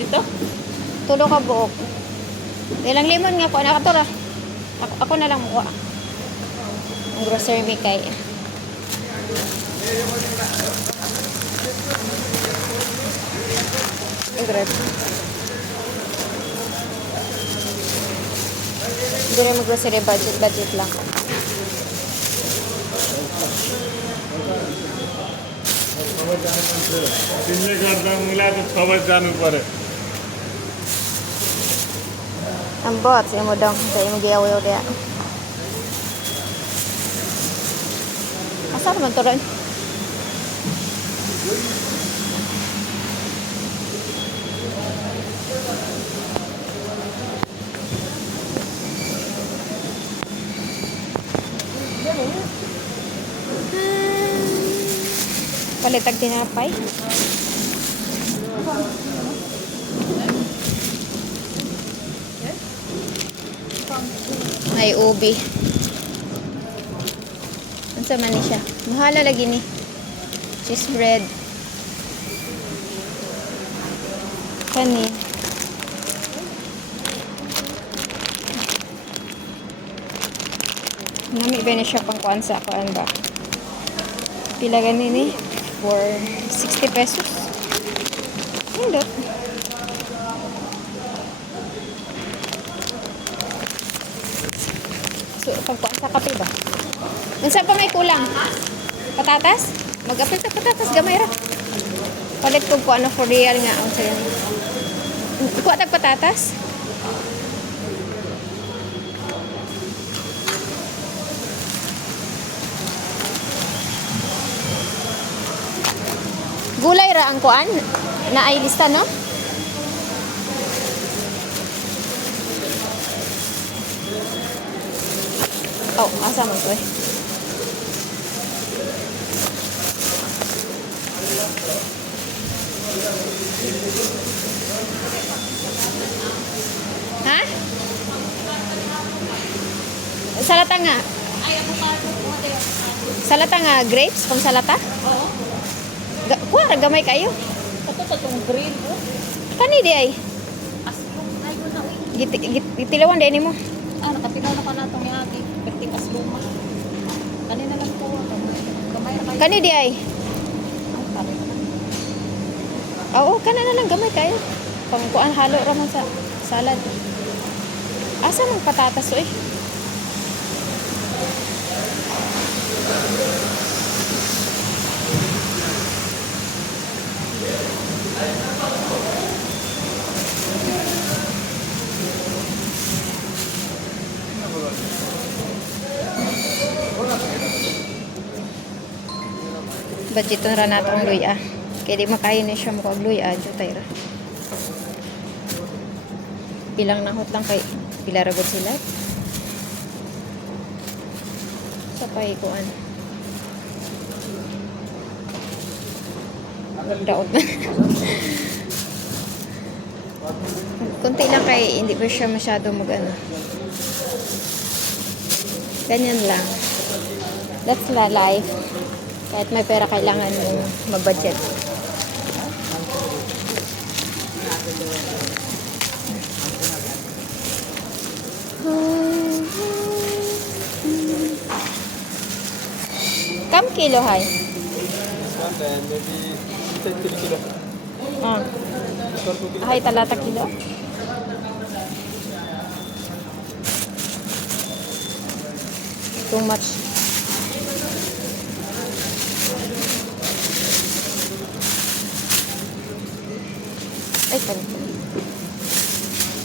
Dito? Tulo ka buok. Ilang limon nga ko nakatura. Ako na lang mo. Ang grocery may kay. Grab. Hindi rin mag-grocery budget lang. तिमीले गर्दा मलाई त 6 बजे जानु पर्यो Ang bot, siya mo dong. Kaya mo giyawayo kaya. Asa naman to rin? Palitag tinapay. Ay, ubi. Ano sa man ni siya? Mahala lagi ni. Cheese bread. Kani. Nami ba na siya pang kuan sa kuan ba? Pila gani ni? For 60 pesos. Hindot. So, pagkuhan sa kape ba? Unsa pa may kulang? Patatas? Mag-apil sa patatas, gamay ra. Palit ko ano for real nga. Unsa yan? Ikuha tag patatas? Gulay ra ang kuan? Na ay lista, no? Oh, asa mo to eh? Ha? Salata nga. Ay, avocado. Salata nga, grapes pang salata? Oo. Kuha, gamay kayo. Ito sa itong green. Oh. Kani di ay. Aslong. Ay, ko na. Gitilawan din mo. Ah, nakapinaw na ka na itong yagi. Berting asluma. Kanina lang po. Gamay na kayo. Kani di ay. Ang kari na lang. Oo, kana na lang gamay kayo. Pang kuan halo ra man sa salad. Asa man patatas oy? Budgeton ra nato ang luya. Kaya di makain na siya mukha luya. Jutay ra. Bilang nahot lang kay pila ra gud sila. Sa paikuan. Daot na. Kunti lang kay hindi pa siya masyado mag-ano. Ganyan lang. That's la life. Kahit may pera kailangan mo mag-budget. Kam kilo hay? Ah. Hay talata kilo? Too much. Ay,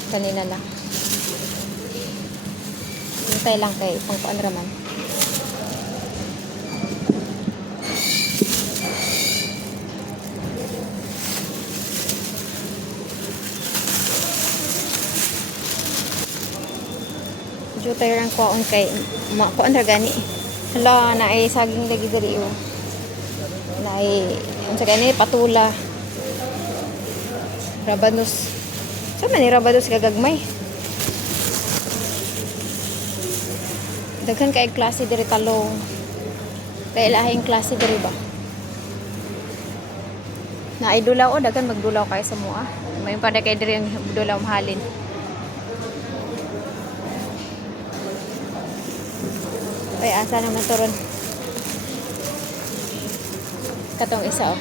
kanina lang. Hintay lang kay pangkuan raman. Jutay rang kuan kay kuan ra gani. Hala na ay saging lagi diri o. Na ay unsa gani patula. Rabanos. Sa man ni rabanos kagagmay. Daghan kay klase diri talong. Kay lahing klase diri ba? Na ay dulaw o dagan magdulaw kayo sa mua. May pa kay diri ang dulaw mahalin. Ay asa naman to ron. Katong isa oh.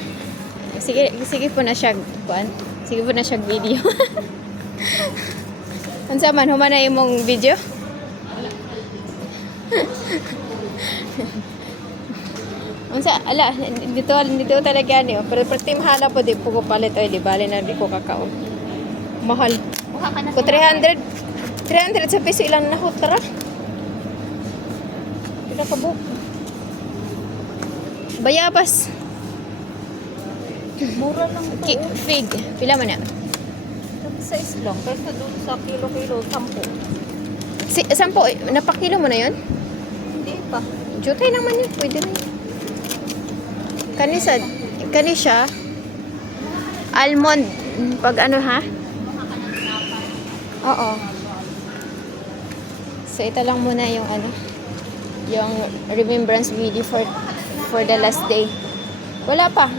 Sige po na siya kuan. Sige po na siya video. Unsa man human na imong video? Unsa ala dito talaga ni pero pertim hala po di po ko palit oy di bali na di ko kakaon. Mahal. Mukha ka na Ko 300 sa piso ilang na tara. Pila ka buok. Bayabas. mura lang ito. Fig. Pila man na? Sa islang. Kaysa doon sa kilo-kilo, 10. Sampo, napakilo mo na yun? Hindi pa. Jutay naman yun. Pwede na yun. Kani siya, almond, pag ano ha? Oo. So, ito lang muna yung ano, yung remembrance video for the last day. Wala pa.